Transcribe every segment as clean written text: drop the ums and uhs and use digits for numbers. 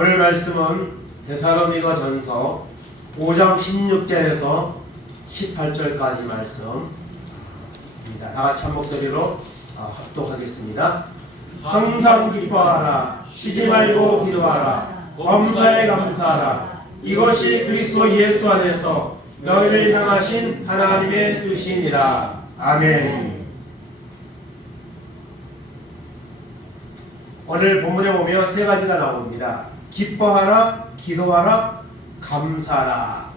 오늘 말씀은 데살로니가 전서 5장 16절에서 18절까지 말씀입니다. 다 같이 한 목소리로 합독하겠습니다. 항상 기뻐하라. 쉬지 말고 기도하라. 범사에 감사하라. 이것이 그리스도 예수 안에서 너희를 향하신 하나님의 뜻이니라. 아멘. 오늘 본문에 보면 세 가지가 나옵니다. 기뻐하라, 기도하라, 감사하라.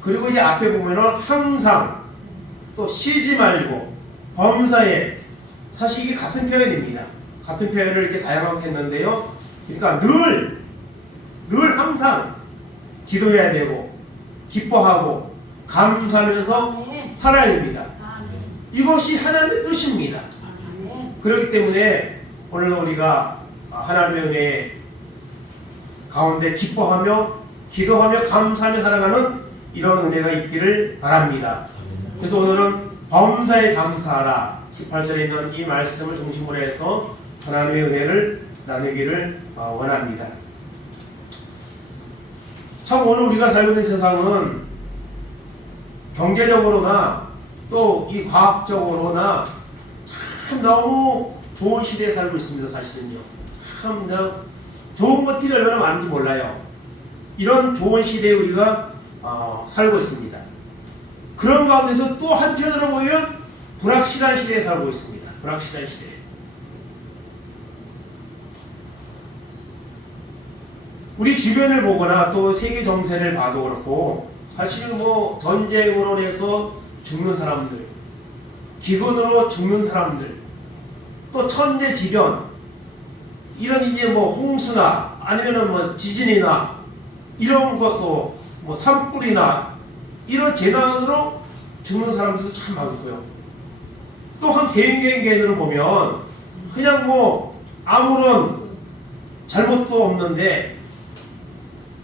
그리고 이제 앞에 보면은 항상, 또 쉬지 말고, 범사에, 사실 이게 같은 표현입니다. 같은 표현을 이렇게 다양하게 했는데요. 그러니까 늘 항상 기도해야 되고, 기뻐하고, 감사하면서 살아야 됩니다. 이것이 하나님의 뜻입니다. 그렇기 때문에 오늘 우리가 하나님의 은혜 가운데 기뻐하며 기도하며 감사하며 살아가는 이런 은혜가 있기를 바랍니다. 그래서 오늘은 범사에 감사하라 18절에 있는 이 말씀을 중심으로 해서 하나님의 은혜를 나누기를 원합니다. 참 오늘 우리가 살고 있는 세상은 경제적으로나 또 이 과학적으로나 참 너무 좋은 시대에 살고 있습니다. 사실은요. 참 좋은 것들이 얼마나 많은지 몰라요. 이런 좋은 시대에 우리가 살고 있습니다. 그런 가운데서 또 한편으로 보면 불확실한 시대에 살고 있습니다. 불확실한 시대. 우리 주변을 보거나 또 세계 정세를 봐도 그렇고 사실은 뭐 전쟁으로 인해서 죽는 사람들, 기근으로 죽는 사람들, 또 천재지변, 이런 이제 뭐 홍수나 아니면은 뭐 지진이나 이런 것도 뭐 산불이나 이런 재난으로 죽는 사람들도 참 많고요. 또한 개인으로 보면 그냥 뭐 아무런 잘못도 없는데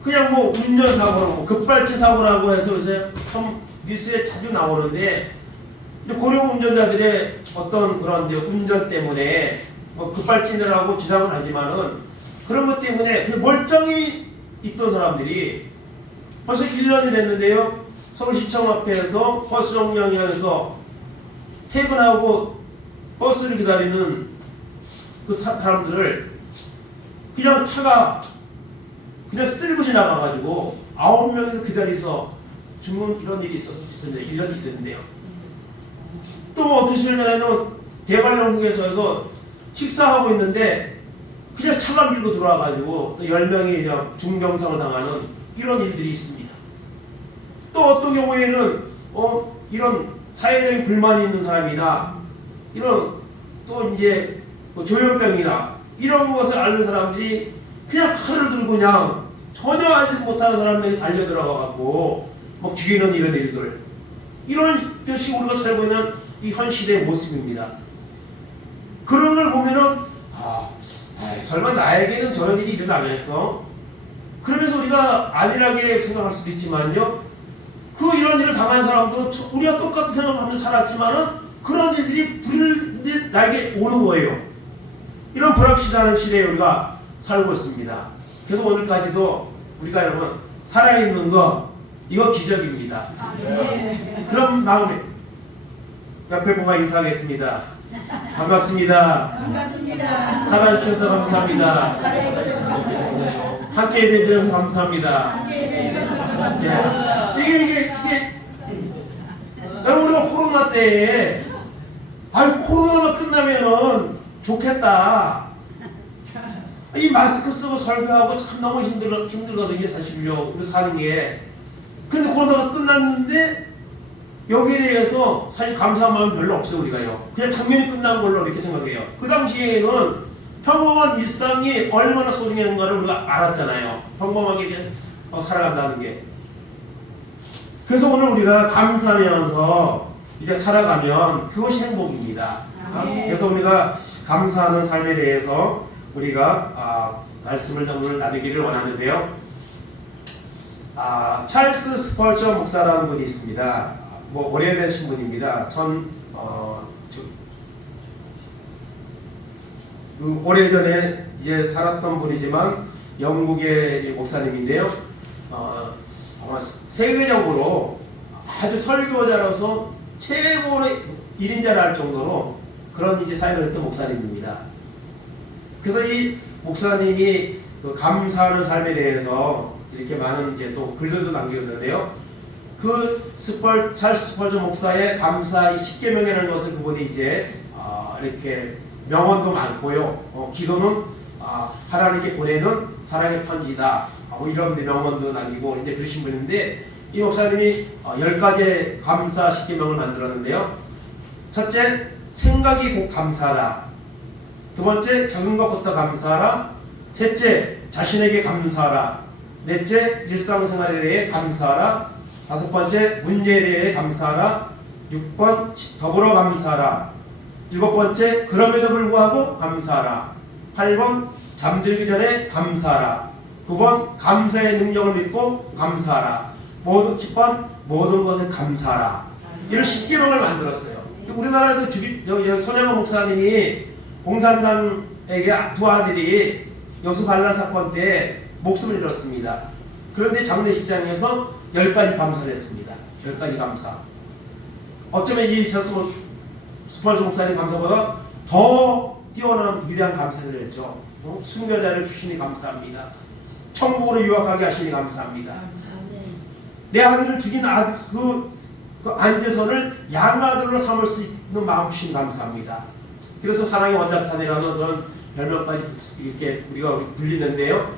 그냥 뭐 운전사고라고 뭐 급발진 사고라고 해서 요새 참 뉴스에 자주 나오는데 고령 운전자들의 어떤 그런 운전 때문에 뭐 급발진을 하고 지상을 하지만은 그런 것 때문에 멀쩡히 있던 사람들이 벌써 1년이 됐는데요. 서울시청 앞에서 버스 정류장에서 퇴근하고 버스를 기다리는 그 사람들을 그냥 차가 그냥 쓸고 지나가가지고 9명이서 기다려서 죽는 이런 일이 있습니다. 1년이 됐는데요. 또 뭐 며칠 전에는 대관령국에서 식사하고 있는데 그냥 차가 밀고 들어와가지고 또 10명이 그냥 중경상을 당하는 이런 일들이 있습니다. 또 어떤 경우에는 이런 사회적인 불만이 있는 사람이나 이런 또 이제 뭐 조현병이나 이런 것을 앓는 사람들이 그냥 칼을 들고 그냥 전혀 알지 못하는 사람들이 달려들어가고 막 죽이는 이런 일들, 이런 것이 우리가 살고 있는 이 현 시대의 모습입니다. 그런 걸 보면은 설마 나에게는 저런 일이 일어나겠어? 그러면서 우리가 안일하게 생각할 수도 있지만요, 이런 일을 당한 사람도 우리가 똑같은 생각하면서 살았지만은 그런 일들이 나에게 오는 거예요. 이런 불확실한 시대에 우리가 살고 있습니다. 그래서 오늘까지도 우리가 여러분 살아있는 거 이거 기적입니다. 그런 마음에 옆에 보고 인사하겠습니다. 반갑습니다. 반갑습니다. 살아주셔서 감사합니다. 함께 예배드려서 감사합니다. 이게 여러분 우리가 코로나 때에 코로나가 끝나면은 좋겠다. 이 마스크 쓰고 설교하고 참 너무 힘들거든요. 사실요. 우리 사는 게. 근데 코로나가 끝났는데 여기에 대해서 사실 감사한 마음은 별로 없어요. 우리가요. 그냥 당연히 끝난 걸로 이렇게 생각해요. 그 당시에는 평범한 일상이 얼마나 소중한가를 우리가 알았잖아요. 평범하게 살아간다는 게. 그래서 오늘 우리가 감사하면서 이제 살아가면 그것이 행복입니다. 그래서 우리가 감사하는 삶에 대해서 우리가 말씀을 오늘 나누기를 원하는데요. 찰스 스펄저 목사라는 분이 있습니다. 뭐 오래되신 분입니다. 오래전에 이제 살았던 분이지만 영국의 목사님인데요. 아마 세계적으로 아주 설교자로서 최고의 1인자를 할 정도로 그런 이제 사역을 했던 목사님입니다. 그래서 이 목사님이 그 감사하는 삶에 대해서 이렇게 많은 이제 또 글들도 남기었는데요. 그 찰스 스펄전 목사의 감사 10계명이라는 것을 그분이 이제 이렇게 명언도 많고요. 기도는 하나님께 보내는 사랑의 편지다. 뭐 이런 명언도 남기고 이제 그러신 분인데 이 목사님이 10가지 감사 10계명을 만들었는데요. 첫째, 생각이 곧 감사하다. 두 번째, 작은 것부터 감사하라. 셋째, 자신에게 감사하라. 넷째, 일상생활에 대해 감사하라. 다섯 번째, 문제에 대해 감사하라. 6번, 더불어 감사하라. 일곱 번째, 그럼에도 불구하고 감사하라. 8번, 잠들기 전에 감사하라. 9번, 감사의 능력을 믿고 감사하라. 10번, 모든 것에 감사하라. 이런 10계명을 만들었어요. 우리나라도 손영원 목사님이 공산당에게 두 아들이 여수 반란 사건 때 목숨을 잃었습니다. 그런데 장례식장에서 10가지 감사를 했습니다. 10가지 감사. 어쩌면 이 스펄전 목사님 감사보다 더 뛰어난 위대한 감사를 했죠. 순교자를 주시니 감사합니다. 천국으로 유학하게 하시니 감사합니다. 내 아들을 죽인 그 안재선을 양아들로 삼을 수 있는 마음 주시니 감사합니다. 그래서 사랑의 원자탄이라는 그런 별명까지 이렇게 우리가 불리는데요.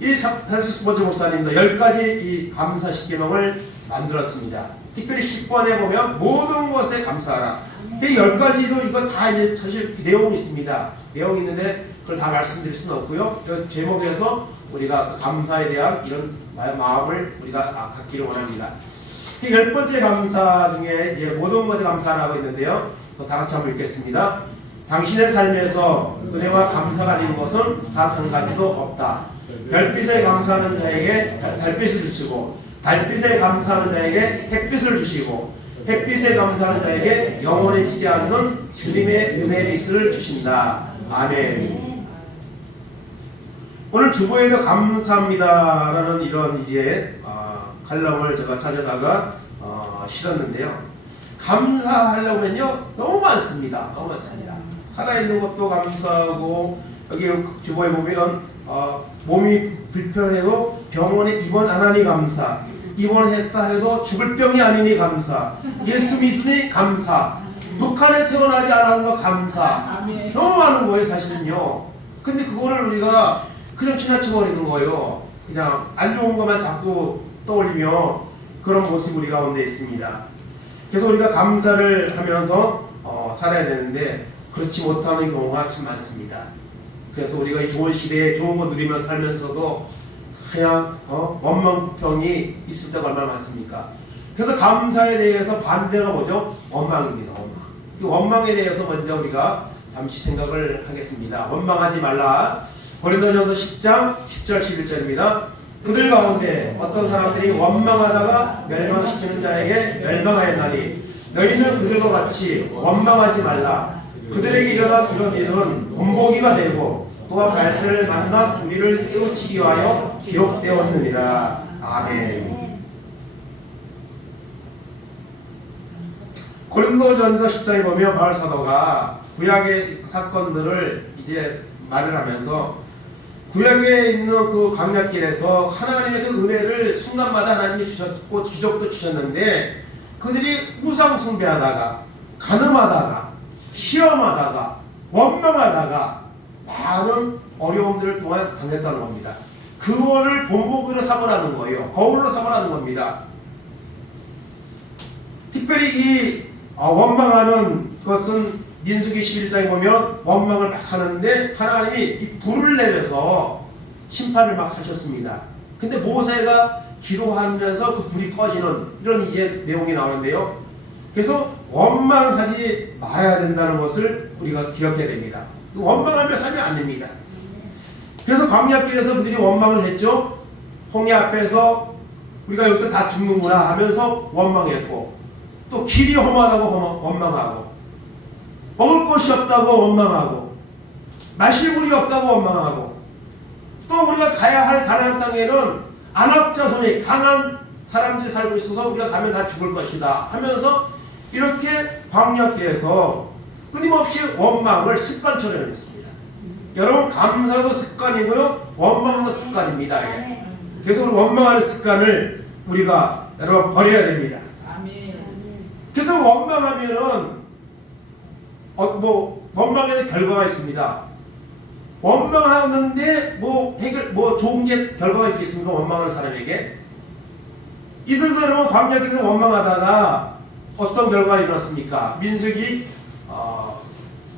이 찰스 스펄전 목사님도 10가지 이 감사 10계명을 만들었습니다. 특별히 10번에 보면 모든 것에 감사하라. 이 10가지도 이거 다 이제 사실 내용이 있습니다. 내용이 있는데 그걸 다 말씀드릴 수는 없고요. 이 제목에서 우리가 감사에 대한 이런 마음을 우리가 갖기를 원합니다. 이 10번째 감사 중에 이제 모든 것에 감사하라고 있는데요. 다 같이 한번 읽겠습니다. 당신의 삶에서 은혜와 감사가 된 것은 단 한 가지도 없다. 별빛에 감사하는 자에게 달빛을 주시고 달빛에 감사하는 자에게 햇빛을 주시고 햇빛에 감사하는 자에게 영원해지지 않는 주님의 은혜의 빛을 주신다. 아멘. 오늘 주보에도 감사합니다라는 이런 이제 칼럼을 제가 찾아다가 실었는데요. 감사하려면요 너무 많습니다. 너무 많습니다. 살아있는 것도 감사하고 여기 주보에 보면 몸이 불편해도 병원에 입원 안 하니 감사. 입원했다 해도 죽을 병이 아니니 감사. 예수 믿으니 감사. 북한에 태어나지 않은 거 감사. 너무 많은 거예요 사실은요. 근데 그거를 우리가 그냥 지나쳐버리는 거예요. 그냥 안 좋은 것만 자꾸 떠올리며 그런 모습이 우리 가운데 있습니다. 그래서 우리가 감사를 하면서 살아야 되는데 그렇지 못하는 경우가 참 많습니다. 그래서 우리가 이 좋은 시대에 좋은 거 누리면서 살면서도 그냥 원망부평이 있을 때가 얼마나 많습니까? 그래서 감사에 대해서 반대가 뭐죠? 원망입니다. 원망. 그 원망에 대해서 먼저 우리가 잠시 생각을 하겠습니다. 원망하지 말라. 고린도전서 10장 10절 11절입니다. 그들 가운데 어떤 사람들이 원망하다가 멸망시키는 자에게 멸망하였나니 너희는 그들과 같이 원망하지 말라. 그들에게 일어난 이런 일은 본보기가 되고 또한 말세를 만나 우리를 깨우치기 위하여 기록되었느니라. 아멘. 고린도전서 10장에 보면 바울 사도가 구약의 사건들을 이제 말을 하면서 구약에 있는 그 광야길에서 하나님의 그 은혜를 순간마다 하나님이 주셨고 기적도 주셨는데 그들이 우상 숭배하다가 간음하다가 시험하다가 원망하다가 많은 어려움들을 동안 당했다는 겁니다. 그거를 본보기로 삼으라는 거예요. 거울로 삼으라는 겁니다. 특별히 이 원망하는 것은 민수기 11장에 보면 원망을 막 하는데 하나님이 이 불을 내려서 심판을 막 하셨습니다. 근데 모세가 기도하면서 그 불이 꺼지는 이런 이제 내용이 나오는데요. 그래서 원망하지 말아야 된다는 것을 우리가 기억해야 됩니다. 원망하면 하면 안 됩니다. 그래서 광야길에서 그들이 원망을 했죠. 홍해 앞에서 우리가 여기서 다 죽는구나 하면서 원망했고 또 길이 험하다고 원망하고 먹을 것이 없다고 원망하고 마실 물이 없다고 원망하고 또 우리가 가야 할 가나안 땅에는 안악 자손이 강한 사람들이 살고 있어서 우리가 가면 다 죽을 것이다 하면서 이렇게 광야길에서 끊임없이 원망을 습관처럼 했습니다. 여러분, 감사도 습관이고요, 원망도 습관입니다. 그래서 우리 원망하는 습관을 우리가 여러분 버려야 됩니다. 그래서 원망하면은 원망에는 결과가 있습니다. 원망하는데 좋은 게 결과가 있겠습니까? 원망하는 사람에게. 이들도 여러분 광야길에 원망하다가 어떤 결과가 일어났습니까? 민수기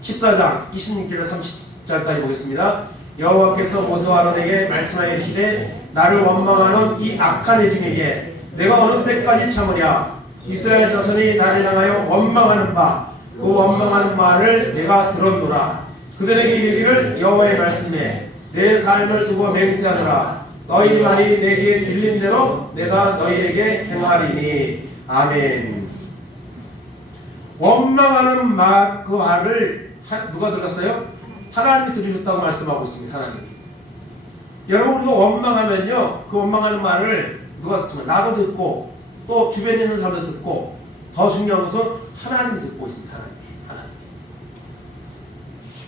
14장 26절에서 30절까지 보겠습니다. 여호와께서 모세와 아론에게 말씀하여 이르시되 나를 원망하는 이 악한 애중에게 내가 어느 때까지 참으랴. 이스라엘 자손이 나를 향하여 원망하는 바 그 원망하는 말을 내가 들었노라. 그들에게 이르기를 여호와의 말씀에 내 삶을 두고 맹세하노라. 너희 말이 내게 들린 대로 내가 너희에게 행하리니. 아멘. 원망하는 말, 그 말을 누가 들었어요? 하나님이 들으셨다고 말씀하고 있습니다. 하나님이. 여러분, 우리가 원망하면요, 그 원망하는 말을 누가 듣습니까? 나도 듣고 또 주변에 있는 사람도 듣고, 더 중요한 것은 하나님이 듣고 있습니다. 하나님.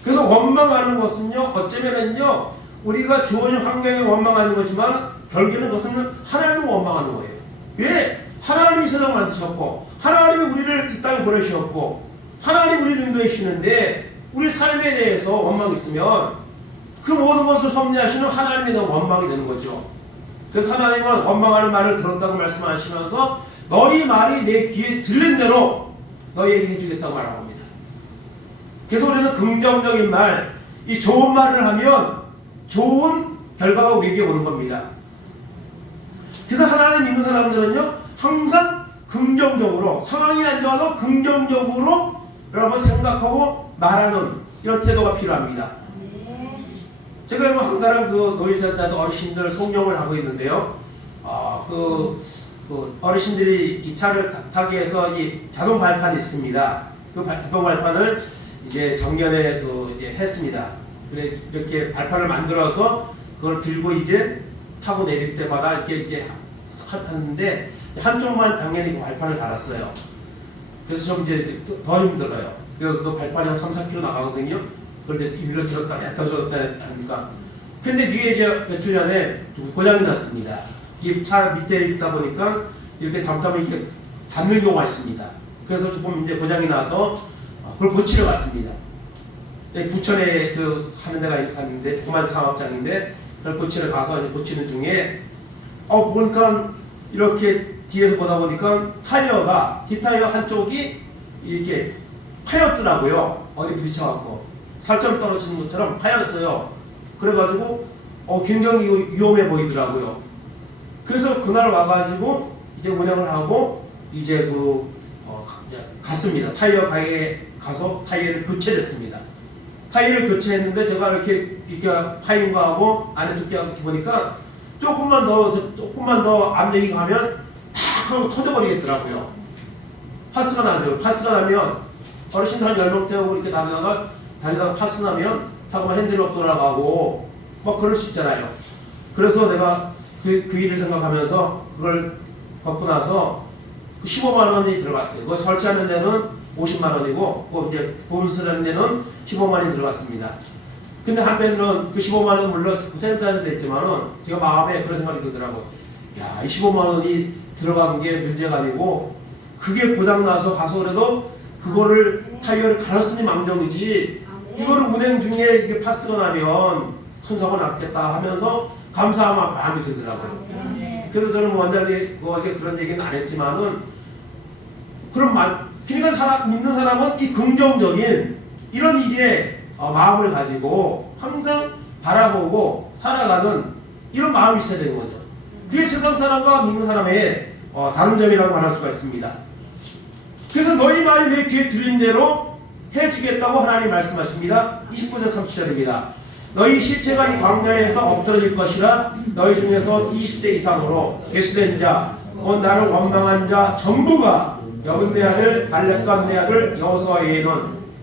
그래서 원망하는 것은요, 어쩌면은요, 우리가 주어진 환경에 원망하는 거지만 결국에는 그것은 하나님을 원망하는 거예요. 왜? 하나님이 세상을 만드셨고 하나님이 우리를 이 땅에 보내주셨고 하나님이 우리를 인도해 주시는데 우리 삶에 대해서 원망이 있으면 그 모든 것을 섭리하시는 하나님에 대한 원망이 되는 거죠. 그래서 하나님은 원망하는 말을 들었다고 말씀하시면서 너희 말이 내 귀에 들린 대로 너희에게 해주겠다고 말하고 합니다. 그래서 우리는 긍정적인 말, 이 좋은 말을 하면 좋은 결과가 우리에게 오는 겁니다. 그래서 하나님 믿는 사람들은요, 항상 긍정적으로, 상황이 안 좋아도 긍정적으로 여러분 생각하고 말하는 이런 태도가 필요합니다. 제가 여러분 한가람 노예센터에서 어르신들 송영을 하고 있는데요. 어르신들이 이 차를 타기 위해서 이 자동 발판이 있습니다. 그 자동 발판을 이제 작년에 이제 했습니다. 그래 이렇게 발판을 만들어서 그걸 들고 이제 타고 내릴 때마다 이렇게 하는데 한쪽만 당연히 그 발판을 달았어요. 그래서 좀 이제 더 힘들어요. 그 발판이 한 3-4km 나가거든요. 그런데 위로 들었다 냈다 들었다 냈다 하니까. 근데 이게 이제 며칠 전에 좀 고장이 났습니다. 이 차 밑에 있다 보니까 이렇게 담담하게 이렇게 닿는 경우가 있습니다. 그래서 조금 이제 고장이 나서 그걸 고치러 갔습니다. 부천에 하는 데가 있는데 조그만 사업장인데 그걸 고치러 가서 이제 고치는 중에 보니까 이렇게 뒤에서 보다 보니까 타이어가 뒷타이어 한쪽이 이렇게 파였더라고요. 어디 부딪혀갖고 살점 떨어지는 것처럼 파였어요. 그래가지고 굉장히 위험해 보이더라고요. 그래서 그날 와가지고 이제 운행을 하고 이제 갔습니다. 타이어 가게에 가서 타이어를 교체했습니다. 타이어를 교체했는데 제가 이렇게 파인 거하고 안에 두께하고 이렇게 보니까 조금만 더 앞얘기 가면 팍 하고 터져버리겠더라고요. 파스가 나죠. 파스가 나면 어르신들 한 10명 태우고 이렇게 달리다가 파스 나면 자꾸만 핸들이 돌아가고 막 그럴 수 있잖아요. 그래서 내가 그 일을 생각하면서 그걸 겪고 나서 15만 원이 들어갔어요. 그거 설치하는 데는 50만 원이고 이제 보험수라는 데는 15만 원이 들어갔습니다. 근데 한편으로는 그 15만 원 물론 센터에서 냈지만은 제가 마음에 그런 생각이 들더라고. 야, 이 15만 원이 들어간 게 문제가 아니고 그게 고장나서 가서 그래도 그거를 타이어를 갈았으니 망정이지 이거를 운행 중에 이게 파스가 나면 큰 사고 났겠다 하면서 감사한 마음이 들더라고요. 그래서 저는 원장님 그런 얘기는 안 했지만은 그러니까 믿는 사람은 이 긍정적인 이런 일에 마음을 가지고 항상 바라보고 살아가는 이런 마음이 있어야 되는 거죠. 그게 세상 사람과 믿는 사람의 다른 점이라고 말할 수가 있습니다. 그래서 너희 말이 내 귀에 들린 대로 해주겠다고 하나님 말씀하십니다. 29절 30절입니다. 너희 시체가 이 광야에서 엎드러질 것이라 너희 중에서 20세 이상으로 계수된 자, 곧 나를 원망한 자 전부가 여분 내 아들 갈렙과 내 아들 여호수아에게는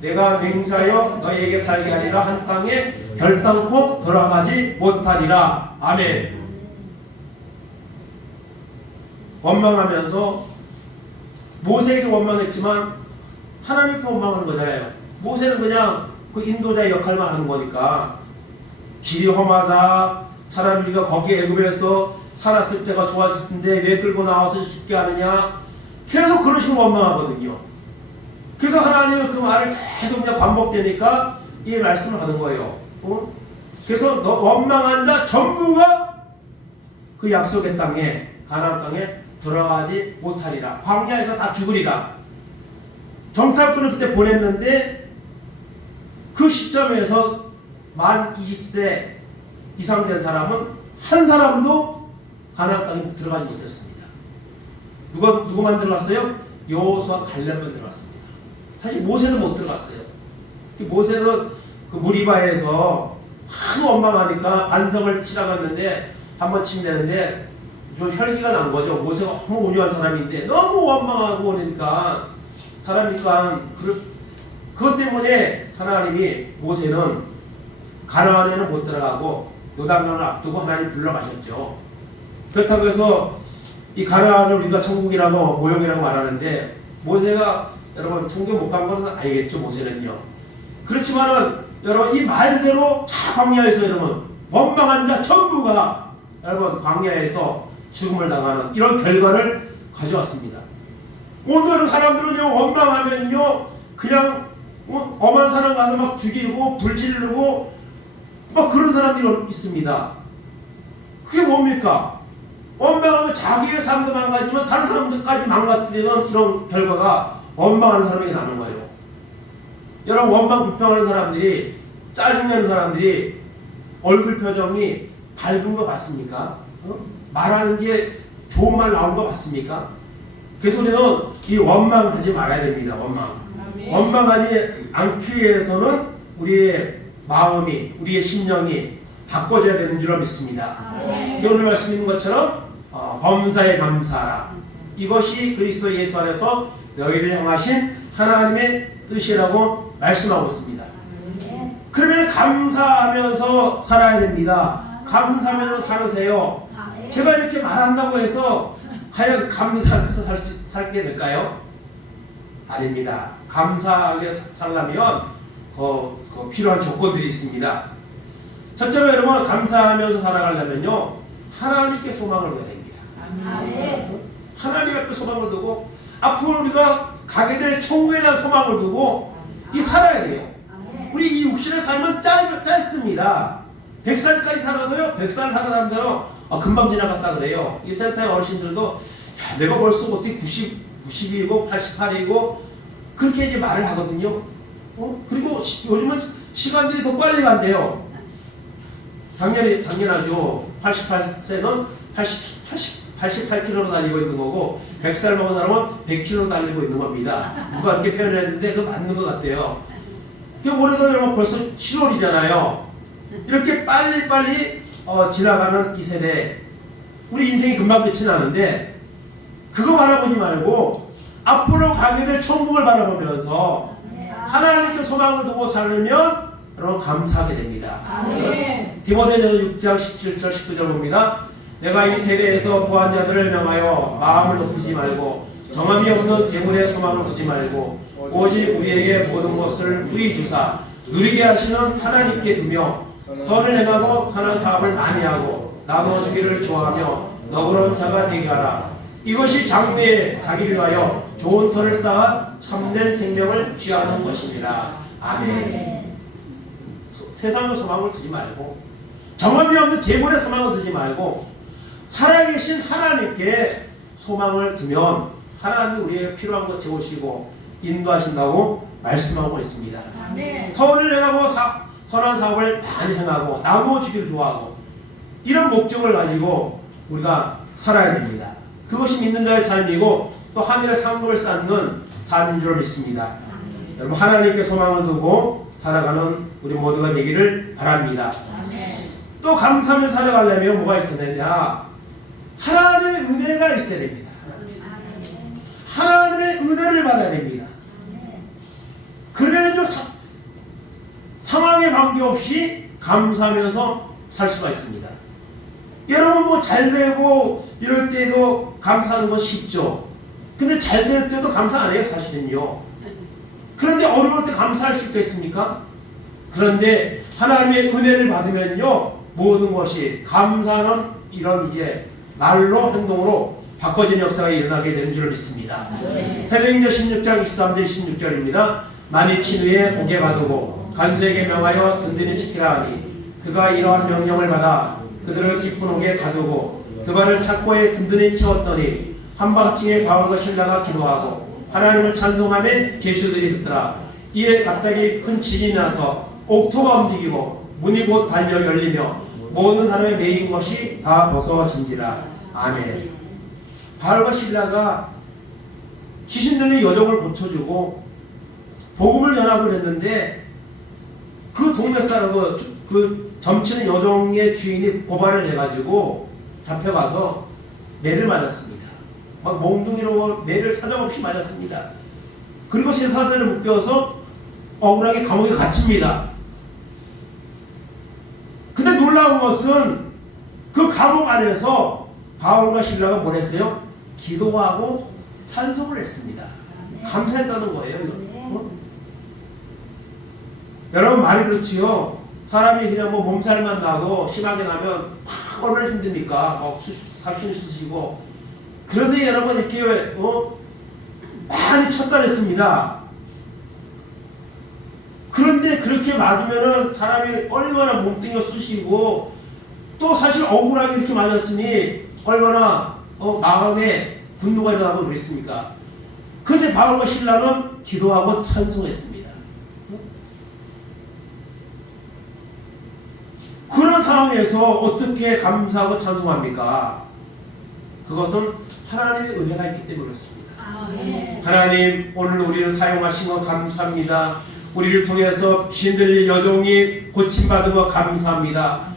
내가 맹세하여 너희에게 살게 하리라 한 땅에 결단코 들어가지 못하리라. 아멘. 원망하면서 모세에게 원망했지만 하나님께 원망하는 거잖아요. 모세는 그냥 그 인도자의 역할만 하는 거니까 길이 험하다. 차라리 우리가 거기 애굽에서 살았을 때가 좋았을 텐데 왜 끌고 나와서 죽게 하느냐. 계속 그런 식으로 원망하거든요. 그래서 하나님은 그 말을 계속 그냥 반복되니까 이 말씀을 하는 거예요. 그래서 너 원망한 자 전부가 그 약속의 땅에 가나안 땅에 들어가지 못하리라. 광야에서 다 죽으리라. 정탐꾼을 그때 보냈는데 그 시점에서 만 20세 이상 된 사람은 한 사람도 가나안 땅에 들어가지 못했습니다. 누구만 들어갔어요? 여호수아 갈렙만 들어갔습니다. 사실 모세는 못 들어갔어요. 모세는 그 무리바에서 하도 원망하니까 반석을 치러 갔는데 한번 치면 되는데 좀 혈기가 난 거죠. 모세가 너무 온유한 사람인데 너무 원망하고 그러니까 사람이니까 그것 때문에 하나님이 모세는 가나안에는 못 들어가고 요단강을 앞두고 하나님 불러가셨죠. 그렇다고 해서 이 가나안을 우리가 천국이라고 모형이라고 말하는데 모세가 여러분 천국 못 간 것은 아니겠죠. 모세는요. 그렇지만은 여러분 이 말대로 다 광야에서 여러분 원망한 자 전부가 여러분 광야에서 죽음을 당하는 이런 결과를 가져왔습니다. 오늘은 사람들은요 원망하면요 그냥 엄한 사람 가서 막 죽이고 불지르고 막 그런 사람들이 있습니다. 그게 뭡니까? 원망하면 자기의 삶도 망가지만 다른 사람들까지 망가뜨리는 이런 결과가 원망하는 사람에게 남는 거예요. 여러분 원망 불평하는 사람들이 짜증내는 사람들이 얼굴 표정이 밝은 거 맞습니까? 말하는 게 좋은 말 나온 거 맞습니까? 그래서 우리는 이 원망하지 말아야 됩니다. 원망하지 않기 위해서는 우리의 마음이 우리의 심령이 바꿔져야 되는 줄로 믿습니다. 오늘 말씀 있는 것처럼 범사에 감사하라. 이것이 그리스도 예수 안에서 너희를 향하신 하나님의 뜻이라고 말씀하고 있습니다. 그러면 감사하면서 살아야 됩니다. 감사하면서 살으세요. 제가 이렇게 말한다고 해서 과연 감사하면서 살게 될까요? 아닙니다. 감사하게 살려면 필요한 조건들이 있습니다. 첫째로 여러분 감사하면서 살아가려면요 하나님께 소망을 둬야 됩니다. 하나님 앞에 소망을 두고 앞으로 우리가 가게 될 천국에다 소망을 두고 살아야 돼요. 우리 이 육신의 삶은 짧습니다. 100살까지 살아도요 100살 사는 사람들은 금방 지나갔다 그래요. 이 센터의 어르신들도 내가 벌써 어떻게 90이고 88이고 그렇게 이제 말을 하거든요. 그리고 요즘은 시간들이 더 빨리 간대요. 당연하죠. 88세는 88km로 달리고 있는 거고 100살 먹은 사람은 100km로 달리고 있는 겁니다. 누가 이렇게 표현을 했는데 그거 맞는 것 같아요. 올해도 여러분 벌써 7월이잖아요. 이렇게 빨리빨리 지나가는 이 세대 우리 인생이 금방 끝이 나는데 그거 바라보지 말고 앞으로 가게 될 천국을 바라보면서 하나님께 소망을 두고 살면 여러분 감사하게 됩니다. 디모데전서 6장 17절 19절 봅니다. 내가 이 세대에서 구한 자들을 명하여 마음을 높이지 말고 정함이 없는 재물에 소망을 두지 말고 오직 우리에게 모든 것을 후히 주사 누리게 하시는 하나님께 두며 선을 행하고 선한 사업을 많이 하고 나눠주기를 좋아하며 너그러운 자가 되게 하라. 이것이 장래에 자기를 위하여 좋은 터를 쌓아 참된 생명을 취하는 것입니다. 아멘. 세상의 소망을 두지 말고 정함이 없는 재물에 소망을 두지 말고 살아계신 하나님께 소망을 두면 하나님이 우리에게 필요한 것 채우시고 인도하신다고 말씀하고 있습니다. 선을 행하고 선한 사업을 많이 행하고 나누어주기를 좋아하고 이런 목적을 가지고 우리가 살아야 됩니다. 그것이 믿는 자의 삶이고 또 하늘의 상급을 쌓는 삶인 줄 믿습니다. 여러분 하나님께 소망을 두고 살아가는 우리 모두가 되기를 바랍니다. 또 감사하며 살아가려면 뭐가 있어야 되냐? 하나님의 은혜가 있어야 됩니다. 하나님의 은혜를 받아야 됩니다. 그러면 좀 상황에 관계없이 감사하면서 살 수가 있습니다. 여러분 뭐 잘 되고 이럴 때도 감사하는 건 쉽죠. 근데 잘 될 때도 감사 안 해요, 사실은요. 그런데 어려울 때 감사할 수 있겠습니까? 그런데 하나님의 은혜를 받으면요, 모든 것이 감사는 이런 이제 말로 행동으로 바꿔진 역사가 일어나게 되는 줄 믿습니다. 사도행전 16장 23절 16절입니다. 만일 친후에 고개 가두고 간수에게 명하여 든든히 지키라 하니 그가 이러한 명령을 받아 그들을 깊은 옥에 가두고 그 발을 착고에 든든히 채웠더니 한밤중에 바울과 신라가 기도하고 하나님을 찬송하며 계수들이 듣더라. 이에 갑자기 큰 진이 나서 옥토가 움직이고 문이 곧 달려 열리며 모든 사람의 매인 것이 다 벗어진지라. 아멘. 바울과 신라가 귀신 들린 여종을 고쳐주고 복음을 전하고 그랬는데 그 동네 사람 그 점치는 여종의 주인이 고발을 해가지고 잡혀가서 매를 맞았습니다. 막 몽둥이로 매를 사정없이 맞았습니다. 그리고 쇠사슬을 묶여서 억울하게 감옥에 갇힙니다. 근데 놀라운 것은 그 감옥 안에서 바울과 신라가 뭘 했어요? 기도하고 찬송을 했습니다. 감사했다는 거예요. 어? 여러분 말이 그렇지요. 사람이 그냥 뭐 몸살만 나도 심하게 나면 막 얼마나 힘듭니까? 사심 쓰시고. 그런데 여러분 이렇게 많이 쳤다랬습니다. 그런데 그렇게 맞으면은 사람이 얼마나 몸뚱이가 쑤시고 또 사실 억울하게 이렇게 맞았으니 얼마나 마음에 분노가 일어나고 그랬습니까? 그런데 바울과 신라는 기도하고 찬송했습니다. 그런 상황에서 어떻게 감사하고 찬송합니까? 그것은 하나님의 은혜가 있기 때문에 그렇습니다. 하나님, 오늘 우리를 사용하신 것 감사합니다. 우리를 통해서 귀신 들린 여종이 고침받은 것 감사합니다.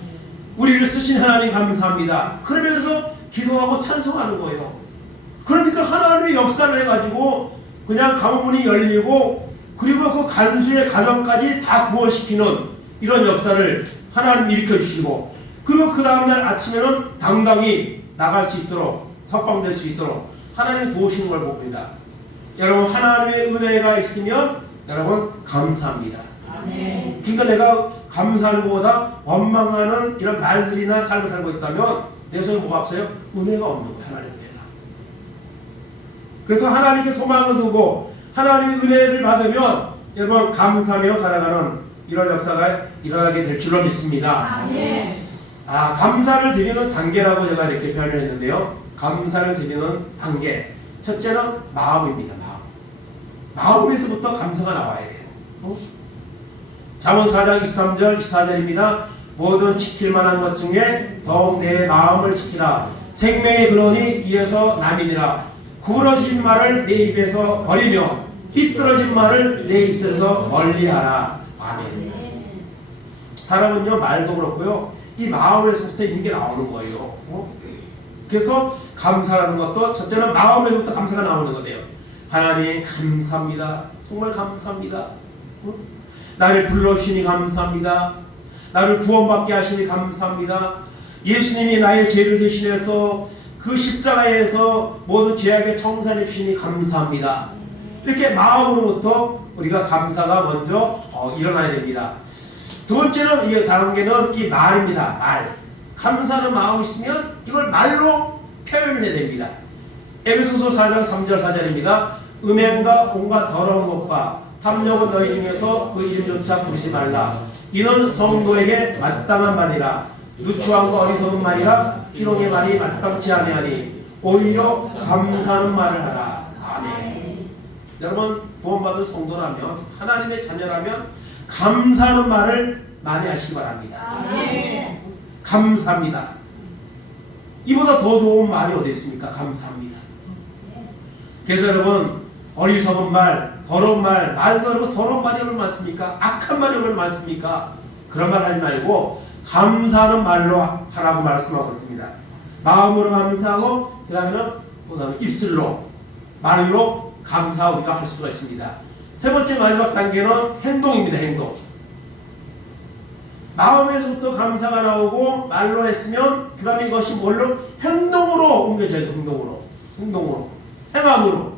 우리를 쓰신 하나님 감사합니다. 그러면서 기도하고 찬송하는 거예요. 그러니까 하나님의 역사를 해가지고 그냥 감옥문이 열리고 그리고 그 간수의 가정까지 다 구원시키는 이런 역사를 하나님 일으켜주시고 그리고 그 다음날 아침에는 당당히 나갈 수 있도록 석방될 수 있도록 하나님이 도우시는 걸 봅니다. 여러분 하나님의 은혜가 있으면 여러분 감사합니다. 아멘. 그러니까 내가 감사하는 것보다 원망하는 이런 말들이나 삶을 살고 있다면 내 속에 뭐가 없어요? 은혜가 없는 거예요. 하나님의 은혜가. 그래서 하나님께 소망을 두고 하나님의 은혜를 받으면 여러분 감사하며 살아가는 이런 역사가 일어나게 될 줄로 믿습니다. 아멘. 감사를 드리는 단계라고 제가 이렇게 표현을 했는데요. 감사를 드리는 단계. 첫째는 마음입니다. 마음에서부터 감사가 나와야 돼요. 잠언 4장 23절 24절입니다. 모든 지킬 만한 것 중에 더욱 내 마음을 지키라. 생명의 근원이 이에서 남이니라. 구부러진 말을 내 입에서 버리며 삐뚤어진 말을 내 입에서 멀리하라. 아멘. 사람은요 말도 그렇고요 이 마음에서부터 있는 게 나오는 거예요. 그래서 감사라는 것도 첫째는 마음에부터 감사가 나오는 거예요. 하나님 감사합니다. 정말 감사합니다. 나를 불러주시니 감사합니다. 나를 구원받게 하시니 감사합니다. 예수님이 나의 죄를 대신해서 그 십자가에서 모든 죄악에 청산해 주시니 감사합니다. 이렇게 마음으로부터 우리가 감사가 먼저 일어나야 됩니다. 두 번째는 이 단계는 이 말입니다. 말. 감사하는 마음이 있으면 이걸 말로 표현을 해야 됩니다. 에베소서 4장 3절 4절입니다. 음행과 온갖 더러운 것과 탐욕은 너희 중에서 그 이름조차 부르지 말라. 이는 성도에게 마땅한 말이라. 누추함과 어리석은 말이라. 희롱의 말이 마땅치 아니하니 오히려 감사하는 말을 하라. 아멘. 여러분 구원받은 성도라면 하나님의 자녀라면 감사하는 말을 많이 하시기 바랍니다. 아멘. 감사합니다. 이보다 더 좋은 말이 어디 있습니까? 감사합니다. 그래서 여러분 어리석은 말, 더러운 말, 말도 어렵고 더러운 말이 얼마나 많습니까? 악한 말이 얼마나 많습니까? 그런 말 하지 말고 감사하는 말로 하라고 말씀하고 있습니다. 마음으로 감사하고 그다음에 입술로 말로 감사 우리가 할 수가 있습니다. 세 번째 마지막 단계는 행동입니다. 행동. 마음에서부터 감사가 나오고 말로 했으면 그 다음에 이것이 뭘로? 행동으로 옮겨져야 돼. 행동으로 행함으로.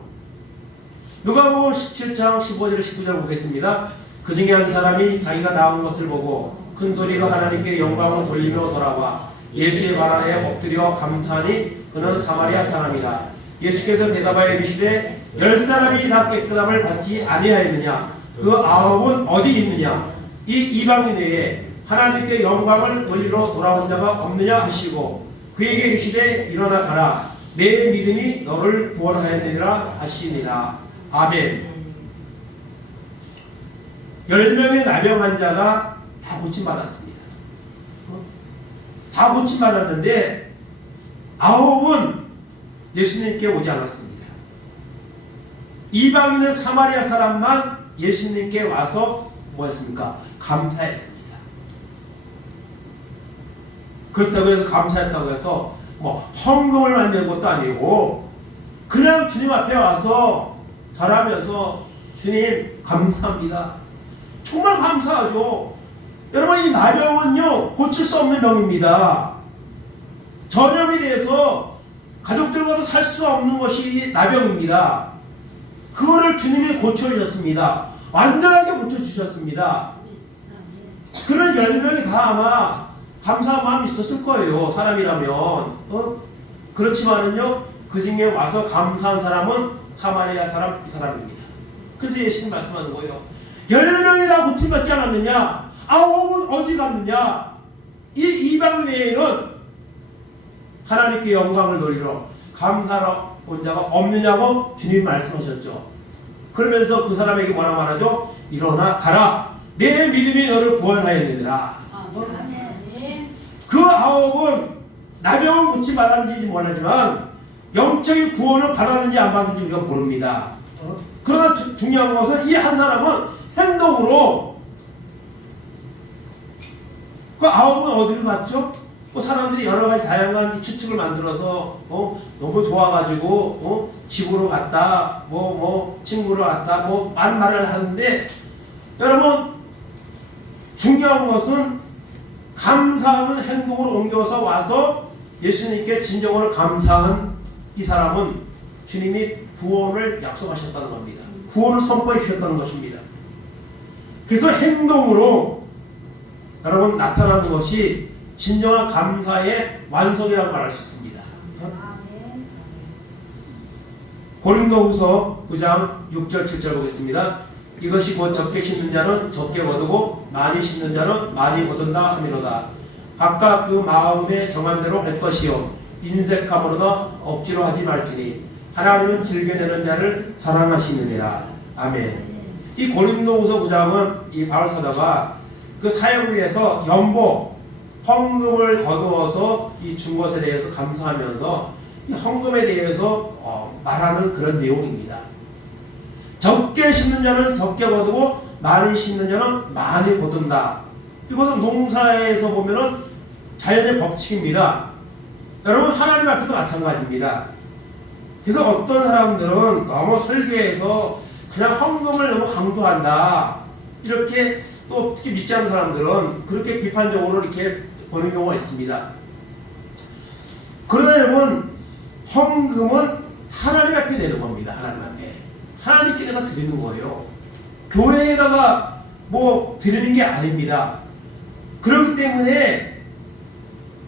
누가복음 17장 15절 19절 보겠습니다. 그 중에 한 사람이 자기가 나온 것을 보고 큰 소리로 하나님께 영광을 돌리며 돌아와 예수의 발 아래에 엎드려 감사하니 그는 사마리아 사람이다. 예수께서 대답하여 이르시되 10사람이 다 깨끗함을 받지 아니하였느냐? 그 9은 어디 있느냐? 이 이방인 외에 하나님께 영광을 돌리러 돌아온 자가 없느냐 하시고 그에게 이르시되 일어나 가라. 내 믿음이 너를 구원하였느니라 하시니라. 아멘. 10명의 나병 환자가 다 고침받았습니다. 다 고침받았는데 9은 예수님께 오지 않았습니다. 이방인의 사마리아 사람만 예수님께 와서 뭐 했습니까? 감사했습니다. 그렇다고 해서 감사했다고 해서 뭐 헌금을 만드는 것도 아니고 그냥 주님 앞에 와서 절하면서 주님 감사합니다. 정말 감사하죠. 여러분 이 나병은요 고칠 수 없는 병입니다. 전염이 돼서 가족들과도 살 수 없는 것이 나병입니다. 그거를 주님이 고쳐주셨습니다. 완전하게 고쳐주셨습니다. 그런 10명이 다 아마 감사한 마음이 있었을 거예요. 사람이라면. 그렇지만은요 그 중에 와서 감사한 사람은 사마리아 사람 이 사람입니다. 그래서 예수님 말씀하는 거예요. 10명이 다 고침받지 않았느냐? 9은 어디 갔느냐? 이 이방인 외에는 하나님께 영광을 돌리러 감사로 온 자가 없느냐고 주님이 말씀하셨죠. 그러면서 그 사람에게 뭐라고 말하죠? 일어나 가라. 내 믿음이 너를 구원하였느니라. 그 9은 나병은 고침받았는지 몰라지만 영적인 구원을 받았는지 안 받았는지 우리가 모릅니다. 그러나 중요한 것은 이 한 사람은 행동으로 그 9은 어디로 갔죠? 사람들이 여러 가지 다양한 추측을 만들어서 너무 좋아가지고 집으로 갔다, 친구로 갔다, 많은 말을 하는데 여러분 중요한 것은 감사하는 행동으로 옮겨서 와서 예수님께 진정으로 감사한 이 사람은 주님이 구원을 약속하셨다는 겁니다. 구원을 선포해 주셨다는 것입니다. 그래서 행동으로 여러분 나타나는 것이 진정한 감사의 완성이라고 말할 수 있습니다. 고린도후서 9장 6절 7절 보겠습니다. 이것이 곧 적게 심는 자는 적게 거두고 많이 심는 자는 많이 거둔다 하미로다. 각각 그 마음에 정한 대로 할 것이요 인색함으로나 억지로 하지 말지니 하나님은 즐겨내는 자를 사랑하시느니라. 아멘. 이 고린도후서 9장은 이 바울 사도가 그 사역을 위해서 연보 헌금을 거두어서 이 준 것에 대해서 감사하면서 이 헌금에 대해서 말하는 그런 내용입니다. 적게 심는 자는 적게 거두고 많이 심는 자는 많이 거둔다. 이것은 농사에서 보면은 자연의 법칙입니다. 여러분 하나님 앞에도 마찬가지입니다. 그래서 어떤 사람들은 너무 설교에서 그냥 헌금을 너무 강조한다. 이렇게 또 특히 믿지 않는 사람들은 그렇게 비판적으로 이렇게 보는 경우가 있습니다. 그러나 여러분 헌금은 하나님 앞에 내는 겁니다. 하나님 앞에. 하나님께 내가 드리는 거예요. 교회에다가 드리는 게 아닙니다. 그렇기 때문에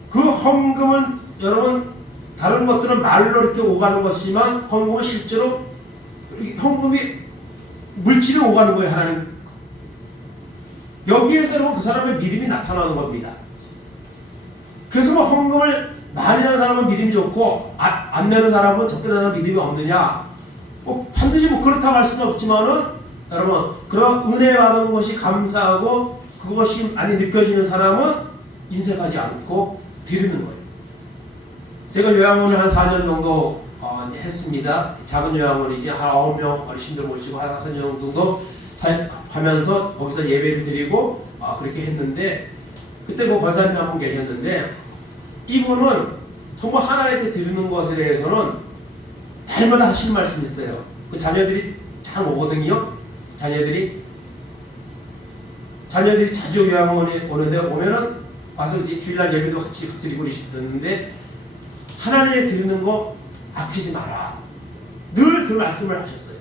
그 헌금은 여러분 다른 것들은 말로 이렇게 오가는 것이지만 헌금은 실제로 헌금이 물질이 오가는 거예요. 하나님. 여기에서 여러분 그 사람의 믿음이 나타나는 겁니다. 그래서 헌금을 많이 하는 사람은 믿음이 좋고 안 내는 사람은 적대하는 믿음이 없느냐? 반드시 그렇다고 할 수는 없지만은 여러분 그런 은혜 받은 것이 감사하고 그것이 많이 느껴지는 사람은 인색하지 않고 드리는 거예요. 제가 요양원을 한 4년 정도 했습니다. 작은 요양원을 이제 한 9명 어르신들 모시고 한 5년 정도 하면서 거기서 예배를 드리고 그렇게 했는데 그때 권사님 한 분 계셨는데 이분은 정말 하나님께 드리는 것에 대해서는 날마다 하시는 말씀이 있어요. 그 자녀들이 잘 오거든요. 자녀들이 자주 요양원에 오는데 오면은 와서 이제 주일날 예배도 같이 드리고 그러시는데 하나님께 드리는 거 아끼지 마라. 늘 그 말씀을 하셨어요.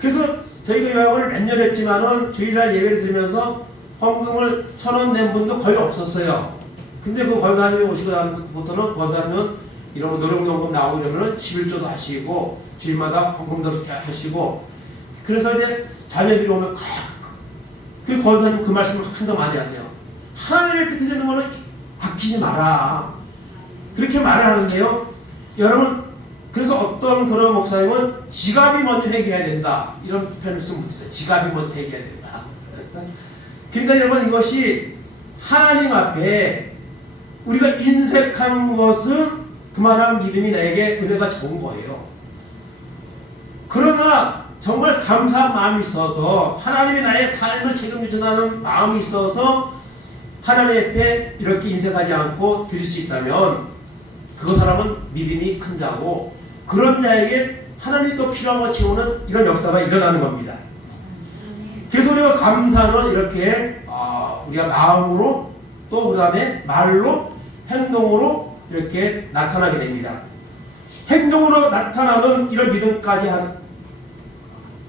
그래서 저희가 요양원을 몇 년 했지만은 주일날 예배를 드리면서 헌금을 1,000원 낸 분도 거의 없었어요. 근데 그 권사님이 오시고 나부터는 권사님은 이런 노령연금 나오고 이러면은 11조도 하시고 주일마다 헌금도 이렇게 하시고 그래서 이제 자녀들이 오면 그 권사님 그 말씀을 항상 많이 하세요. 하나님 앞에 드리는 거는 아끼지 마라. 그렇게 말을 하는데요. 여러분 그래서 어떤 그런 목사님은 지갑이 먼저 해결해야 된다. 이런 표현을 쓰고 있어요. 지갑이 먼저 해결해야 된다. 그러니까 여러분 이것이 하나님 앞에 우리가 인색한 것은 그만한 믿음이 나에게 은혜가 적은 거예요. 그러나 정말 감사한 마음이 있어서 하나님이 나의 삶을 책임져 준다는 마음이 있어서 하나님 앞에 이렇게 인색하지 않고 드릴 수 있다면 그 사람은 믿음이 큰 자고 그런 자에게 하나님이 또 필요한 것 채우는 이런 역사가 일어나는 겁니다. 그래서 우리가 감사는 이렇게 우리가 마음으로 또 그 다음에 말로 행동으로 이렇게 나타나게 됩니다. 행동으로 나타나는 이런 믿음까지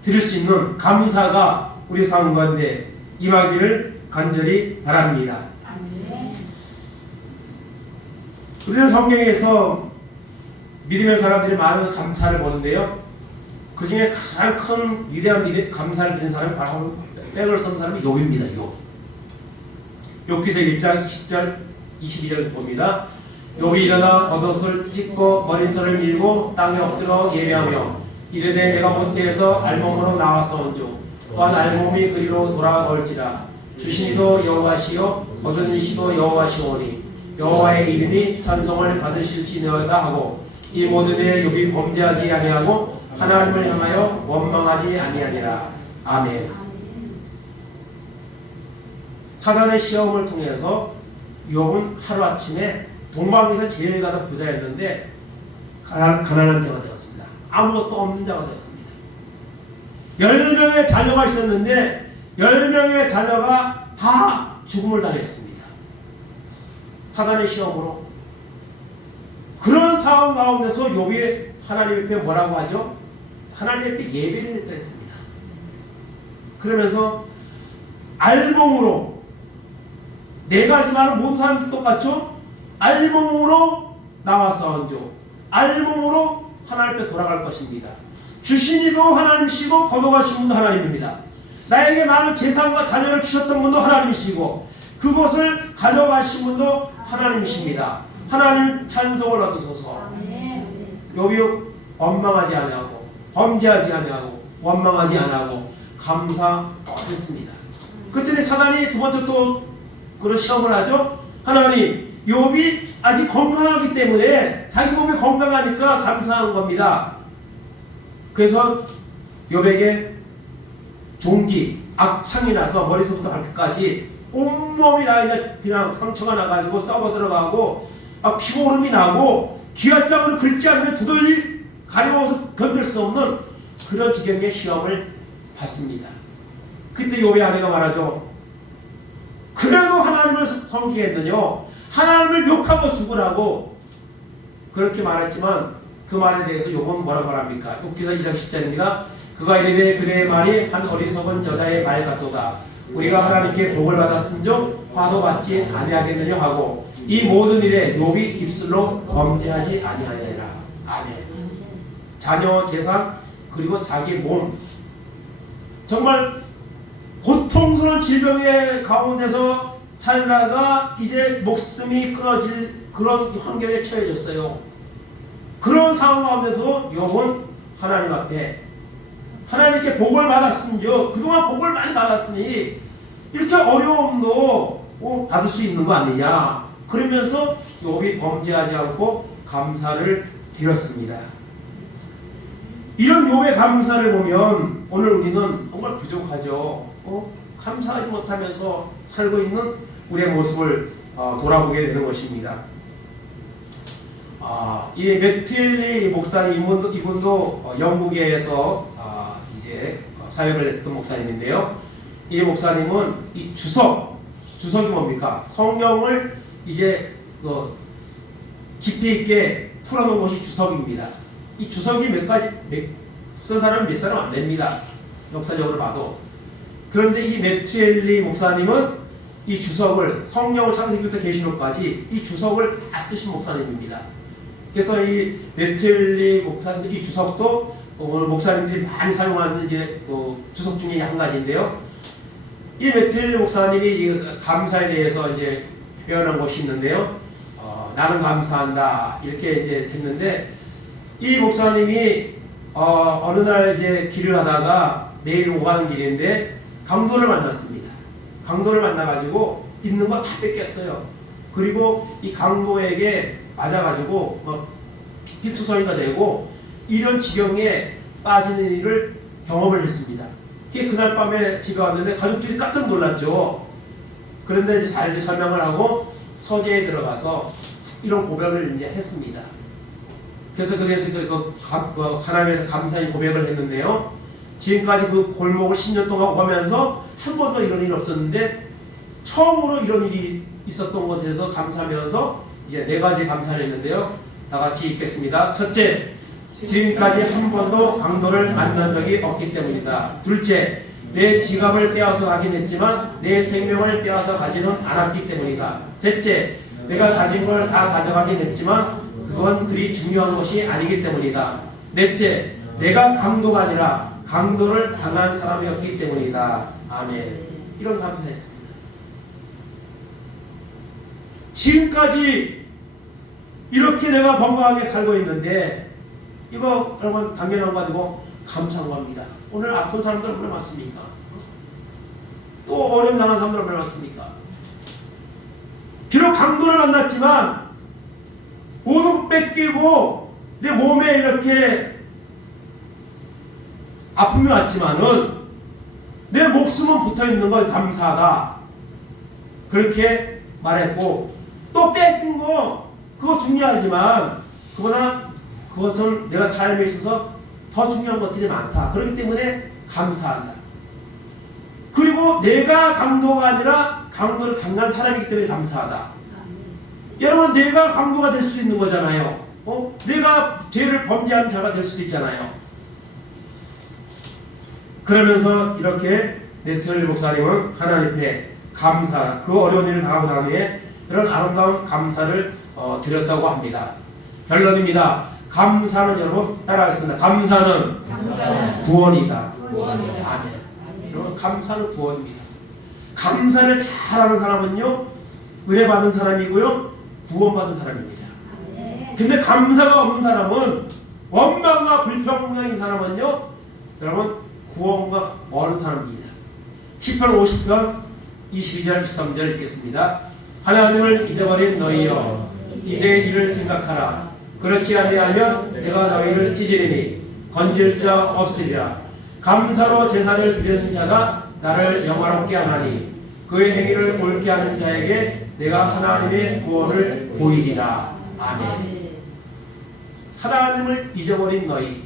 드릴 수 있는 감사가 우리 삶 가운데 임하기를 간절히 바랍니다. 우리는 성경에서 믿음의 사람들이 많은 감사를 보는데요. 그 중에 가장 큰 위대한 감사를 드린 사람이 바로 백을 쓴 사람이 욥입니다. 욥기서 1장 20절 22절 봅니다. 욥이 일어나 겉옷을 찢고 머리털을 밀고 땅에 엎드려 예배하며 이르되 내가 모태에서 알몸으로 나와서 온주 또한 알몸이 그리로 돌아올지라 주신 이도 여호와시요 얻은 이시도 여호와시오니 여호와의 이름이 찬송을 받으실지어다 하고 이 모든 일에 욥이 범죄하지 아니하고 하나님을 향하여 원망하지 아니하니라. 아멘. 사단의 시험을 통해서 욥은 하루아침에 동방에서 제일 가는 부자였는데 가난한 자가 되었습니다. 아무것도 없는 자가 되었습니다. 10명의 자녀가 있었는데 10명의 자녀가 다 죽음을 당했습니다. 사단의 시험으로. 그런 상황 가운데서 욥이 하나님 앞에 뭐라고 하죠? 하나님 앞에 예배를 했다 했습니다. 그러면서 알몸으로 네 가지만은 모든 사람들 똑같죠? 알몸으로 나와서 온죠. 알몸으로 하나님 앞에 돌아갈 것입니다. 주신 이도 하나님이시고 거둬가신 분도 하나님입니다. 나에게 많은 재산과 자녀를 주셨던 분도 하나님이시고 그것을 가져가신 분도 하나님이십니다. 하나님 찬송을 얻으소서. 욥이 원망하지 아니하고 범죄하지 아니하고 원망하지 아니하고 감사했습니다. 그때는 사단이 두 번째 또 그런 시험을 하죠. 하나님 욥이 아직 건강하기 때문에 자기 몸이 건강하니까 감사한 겁니다. 그래서 욥에게 동기 악창이 나서 머리서부터 발끝까지 온몸이 다 그냥 상처가 나가지고 썩어 들어가고 피고오름이 나고 기아장으로 긁지 않으면 도저히 가려워서 견딜 수 없는 그런 지경의 시험을 받습니다. 그때 욥의 아내가 말하죠. 그래도 하나님을 섬기겠느냐 하나님을 욕하고 죽으라고 그렇게 말했지만 그 말에 대해서 욥은 뭐라고 말합니까? 욥기서 2장 10절입니다. 그가 이르되 그대의 말이 한 어리석은 여자의 말 같도다. 우리가 하나님께 복을 받았은즉 화도 받지 아니하겠느냐 하고 이 모든 일에 욥이 입술로 범죄하지 아니하니라. 아멘. 자녀, 재산 그리고 자기 몸 정말 고통스러운 질병의 가운데서 살다가 이제 목숨이 끊어질 그런 환경에 처해졌어요. 그런 상황 가운데서 욥은 하나님 앞에 하나님께 복을 받았으며 그동안 복을 많이 받았으니 이렇게 어려움도 받을 수 있는 거 아니냐. 그러면서 욥이 범죄하지 않고 감사를 드렸습니다. 이런 욥의 감사를 보면 오늘 우리는 정말 부족하죠. 감사하지 못하면서 살고 있는 우리의 모습을 돌아보게 되는 것입니다. 이 맥틸리 목사님 이분도 영국에서 이제 사역을 했던 목사님인데요. 이 목사님은 이 주석이 뭡니까? 성경을 이제 깊이 있게 풀어놓은 것이 주석입니다. 이 주석이 쓴 사람은 몇 사람 안 됩니다. 역사적으로 봐도. 그런데 이 매튜엘리 목사님은 이 주석을, 성경을 창세기부터 계시록까지 이 주석을 다 쓰신 목사님입니다. 그래서 이 매튜엘리 목사님, 이 주석도 오늘 목사님들이 많이 사용하는 이제 주석 중에 한 가지인데요. 이 매튜엘리 목사님이 이 감사에 대해서 이제 표현한 것이 있는데요. 나는 감사한다 이렇게 이제 했는데, 이 목사님이 어느 날 이제 길을 하다가 매일 오가는 길인데 강도를 만났습니다. 강도를 만나가지고 있는 거 다 뺏겼어요. 그리고 이 강도에게 맞아가지고 막 피투성이가 되고 이런 지경에 빠지는 일을 경험을 했습니다. 그날 밤에 집에 왔는데 가족들이 깜짝 놀랐죠. 그런데 이제 잘 설명을 하고 서재에 들어가서 이런 고백을 이제 했습니다. 그래서 하나님의 감사의 고백을 했는데요. 지금까지 그 골목을 10년 동안 오가면서 한 번도 이런 일이 없었는데 처음으로 이런 일이 있었던 것에 대해서 감사하면서 이제 4가지 감사를 했는데요. 다 같이 읽겠습니다. 첫째, 지금까지 한 번도 강도를 만난 적이 없기 때문이다. 둘째, 내 지갑을 빼앗아 가긴 했지만 내 생명을 빼앗아 가지는 않았기 때문이다. 셋째, 내가 가진 걸 다 가져가긴 했지만 그건 그리 중요한 것이 아니기 때문이다. 넷째, 내가 강도가 아니라 강도를 당한 사람이었기 때문이다. 아멘. 이런 감사했습니다. 지금까지 이렇게 내가 건강하게 살고 있는데 이거 여러분 당연한 거 아니고 감사한 겁니다. 오늘 아픈 사람들 얼마나 많습니까? 또 어려움 당한 사람들 얼마나 많습니까? 비록 강도를 만났지만 모든 뺏기고 내 몸에 이렇게 아픔이 왔지만은 내 목숨은 붙어있는 건 감사하다. 그렇게 말했고, 또 뺏긴 거 그거 중요하지만 그러나 그것은 내가 삶에 있어서 더 중요한 것들이 많다. 그렇기 때문에 감사한다. 그리고 내가 강도가 아니라 강도를 당한 사람이기 때문에 감사하다. 여러분, 내가 강도가 될 수도 있는 거잖아요. 내가 죄를 범죄한 자가 될 수도 있잖아요. 그러면서 이렇게 매튜엘 목사님은 하나님께 감사, 그 어려운 일을 당하고 난 후에 이런 아름다운 감사를 드렸다고 합니다. 결론입니다. 감사는, 여러분 따라하겠습니다. 감사는 구원이다. 아멘. 여러분, 감사는 구원입니다. 감사를 잘하는 사람은요, 은혜 받은 사람이고요, 구원받은 사람입니다. 근데 감사가 없는 사람은, 원망과 불평인 사람은요, 여러분 구원과 멀은 사람입니다. 10편 50편 22절 13절 읽겠습니다. 하나님을 잊어버린 너희여, 이제 이를 생각하라. 그렇지 아니하면 내가 너희를 찢으리니 건질 자 없으리라. 감사로 제사를 드리는 자가 나를 영화롭게 하나니 그의 행위를 옳게 하는 자에게 내가 하나님의 구원을 보이리라. 아멘. 하나님을 잊어버린 너희,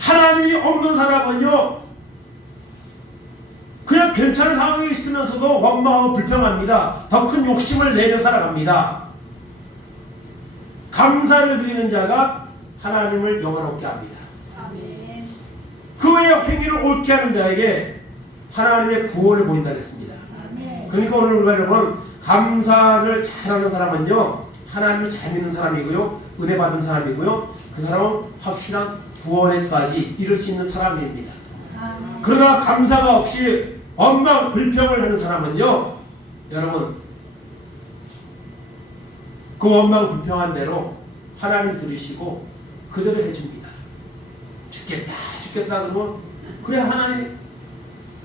하나님이 없는 사람은요 그냥 괜찮은 상황이 있으면서도 원망하고 불평합니다. 더 큰 욕심을 내며 살아갑니다. 감사를 드리는 자가 하나님을 영화롭게 합니다. 아멘. 그의 행위를 옳게 하는 자에게 하나님의 구원을 보인다 했습니다. 아멘. 그러니까 오늘 우리가 여러분, 감사를 잘하는 사람은요 하나님을 잘 믿는 사람이고요, 은혜 받은 사람이고요, 그 사람은 확실한 구원에까지 이룰 수 있는 사람입니다. 아멘. 그러나 감사가 없이 원망 불평을 하는 사람은요, 여러분 그 원망 불평한 대로 하나님 들으시고 그대로 해줍니다. 죽겠다 그러면 그래, 하나님,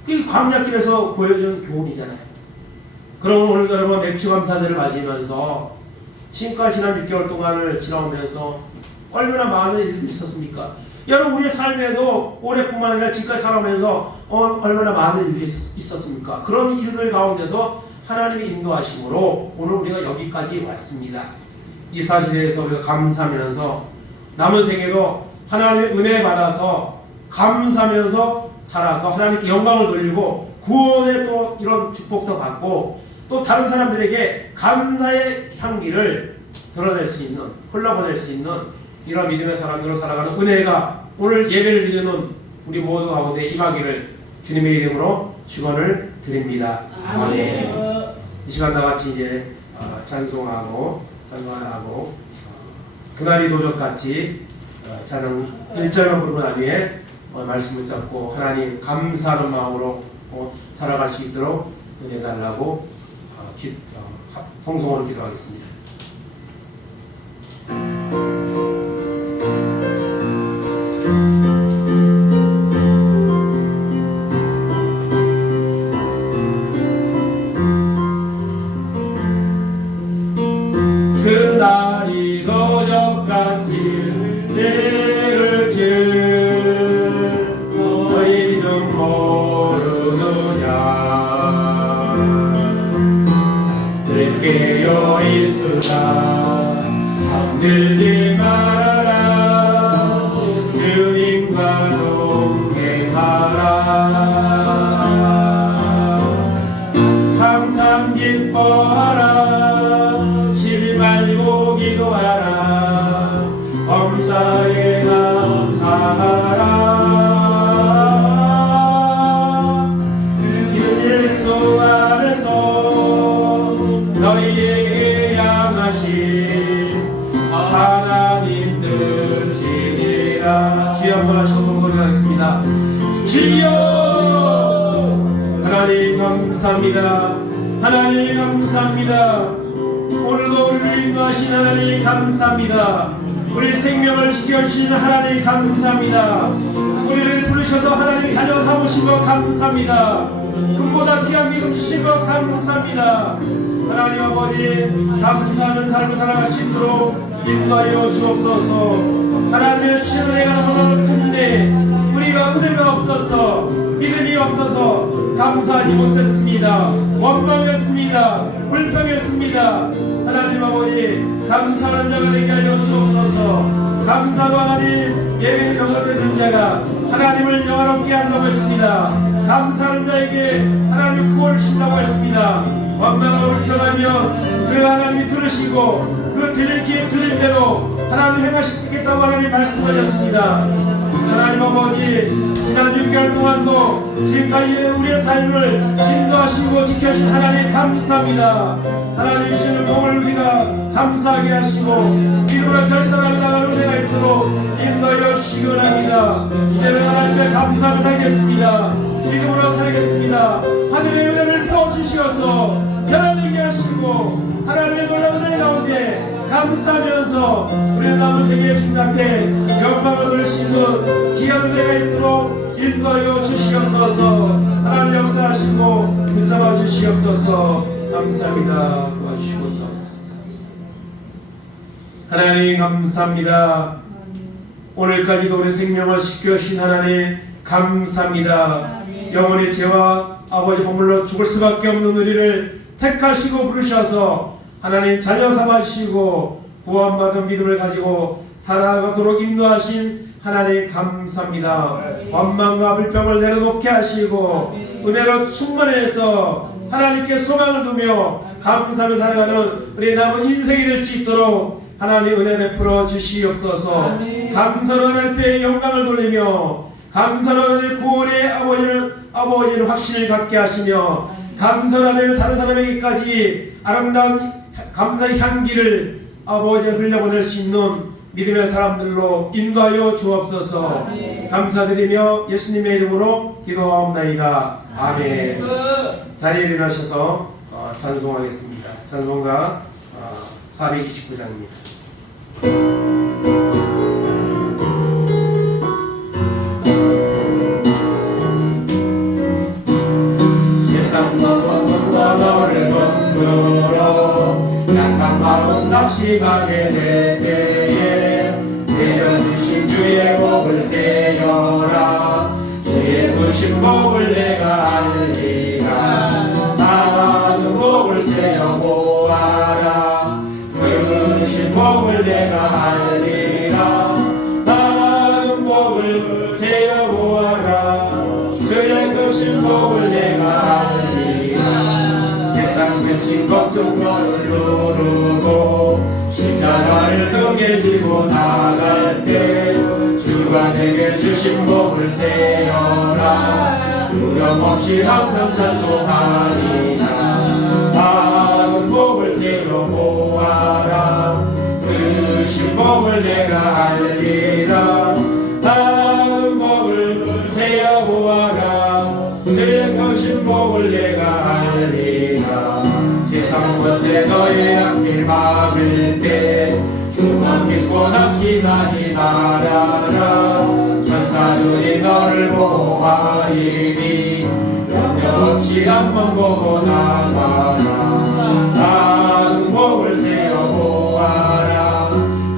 그게 광야길에서 보여준 교훈이잖아요. 그럼 오늘 여러분 맥주 감사절을 맞이하면서 지금까지 지난 6개월 동안을 지나오면서 얼마나 많은 일들이 있었습니까? 여러분, 우리의 삶에도 올해뿐만 아니라 지금까지 살아오면서 얼마나 많은 일들이 있었습니까? 그런 일들 가운데서 하나님의 인도하심으로 오늘 우리가 여기까지 왔습니다. 이 사실에 대해서 우리가 감사하면서 남은 생에도 하나님의 은혜 받아서 감사하면서 살아서 하나님께 영광을 돌리고 구원의 또 이런 축복도 받고 또 다른 사람들에게 감사의 향기를 드러낼 수 있는, 흘러보낼 수 있는 이런 믿음의 사람들로 살아가는 은혜가 오늘 예배를 드리는 우리 모두 가운데 임하기를 주님의 이름으로 축원을 드립니다. 아멘. 이 시간 나같이 이제 찬송하고 찬송하고 그날이 도적같이 찬양 1절만 부르고 난 후에 말씀을 잡고 하나님 감사하는 마음으로 살아갈 수 있도록 은혜 달라고 통성으로 기도하겠습니다. 그날이 도적같이 내를 줄 너희는 모르느냐. 늘 깨어 있으라 잠들지 말아라. 주님과 동행하라. 항상 기뻐하라. 말고 기도하라. 범사에 감사하라. 이는 예수 안에서 너희에게 향하신 하나님 뜻이니라. 주여 한번 하시고 동소리하겠습니다. 주여 하나님 감사합니다. 하나님 감사합니다. 오늘도 우리를 인도하신 하나님 감사합니다. 우리 생명을 지켜주시는 하나님 감사합니다. 우리를 부르셔서 하나님 자녀 삼으신 것 감사합니다. 금보다 귀한 믿음 주신 것 감사합니다. 하나님 아버지 감사하는 삶을 살아갈 수 있도록 인도하여 주옵소서. 하나님의 주신 은혜가 너무나 큰데 우리가 은혜가 없어서 믿음이 없어서 감사하지 못했습니다. 원망했습니다. 불평했습니다. 하나님 아버지 감사하는 자가 되게 하여 주옵소서. 감사로 하나님 예배를 영접되는 자가 하나님을 영화롭게 한다고 했습니다. 감사하는 자에게 하나님 구원을 주신다고 했습니다. 원망하고 불평하면 그 하나님이 들으시고 그 들릴 기회 들릴 대로 하나님 행하시겠다고 하나님 말씀하셨습니다. 하나님 아버지 지난 6개월 동안도 지금까지 우리의 삶을 인도하시고 지켜주신 하나님 감사합니다. 하나님 주시는 복을 우리가 감사하게 하시고 믿음으로 결단하며 나가는 은혜가 있도록 인도하여 주시기 원합니다. 이제는 하나님의 감사를 살겠습니다. 믿음으로 살겠습니다. 하늘의 은혜를 부어주시어서 변화되게 하시고 하나님의 놀라운 은혜 가운데 감사하면서 우리의 남은 세계의 주님 앞에 영광을 돌릴 수 있는 귀한 은혜가 있도록 인도하여 주시옵소서. 하나님 역사하시고 붙잡아 주시옵소서. 감사합니다. 도와주시고 주옵소서. 하나님 감사합니다. 오늘까지도 우리 생명을 지켜주신 하나님 감사합니다. 영원의 죄와 아버지 허물로 죽을 수밖에 없는 우리를 택하시고 부르셔서 하나님 자녀 삼아주시고 구원받은 믿음을 가지고 살아가도록 인도하신 하나님 감사합니다. 원망과 불평을 내려놓게 하시고 은혜로 충만해서 하나님께 소망을 두며 감사하며 살아가는 우리 남은 인생이 될 수 있도록 하나님 은혜 베풀어 주시옵소서. 감사로 하나님께 영광을 돌리며 감사로 하나님 구원의 아버지는 확신을 갖게 하시며 감사로 하나님 다른 사람에게까지 아름다운 감사의 향기를 아버지 흘려보낼 수 있는 믿음의 사람들로 인도하여 주옵소서. 감사드리며 예수님의 이름으로 기도하옵나이다. 아멘. 자리에 일어나셔서 찬송하겠습니다. 찬송가 429장입니다. 세상 모든 너를 건드려 약한 마음 낙심하게 될 때에 내려주신 주의 복을 세여라. 주의 부신 복을 내가 알리라. 나는 복을 세여 보아라. 그 부신 복을 내가 알리라. 나는 복을 세여 보아라. 지친 걱정을 누르고 십자가를 등에 지고 나갈 때 주가 내게 주신 복을 세어라 두려움 없이 항상 찬송하리라 나은 복을 세어 보아라 그 신복을 내가 알리라 나은 복을 세어 보아라 그 신복을 내가 알리라 세상 권세 너의 앞길 막을 때 주만 믿고 낙심하지 말아라 천사들이 너를 보호하리니 염려 없이 앞만 보고 나가라 나은 복을 세어 보아라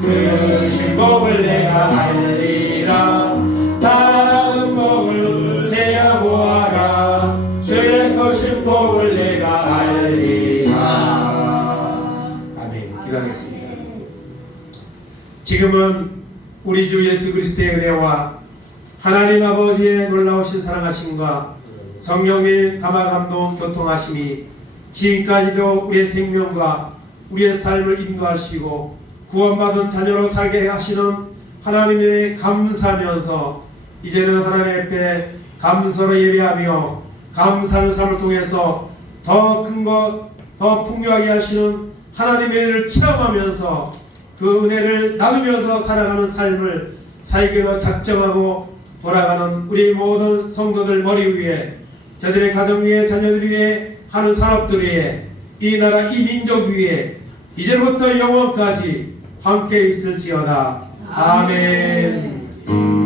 그 신복을 내가 알리라 나은 복을 세어 보아라 주의 그 신복을 내가 알리라. 아멘. 기도하겠습니다. 지금은 우리 주 예수 그리스도의 은혜와 하나님 아버지의 놀라우신 사랑하심과 성령의 감화감동 교통하심이 지금까지도 우리의 생명과 우리의 삶을 인도하시고 구원받은 자녀로 살게 하시는 하나님의 감사하면서 이제는 하나님 앞에 감사로 예배하며 감사하는 삶을 통해서 더 큰 것, 더 풍요하게 하시는 하나님의 은혜를 체험하면서 그 은혜를 나누면서 살아가는 삶을 살기로 작정하고 돌아가는 우리 모든 성도들 머리 위에 저들의 가정 위에 자녀들 위에 하는 산업들 위에 이 나라 이 민족 위에 이제부터 영원까지 함께 있을지어다. 아멘.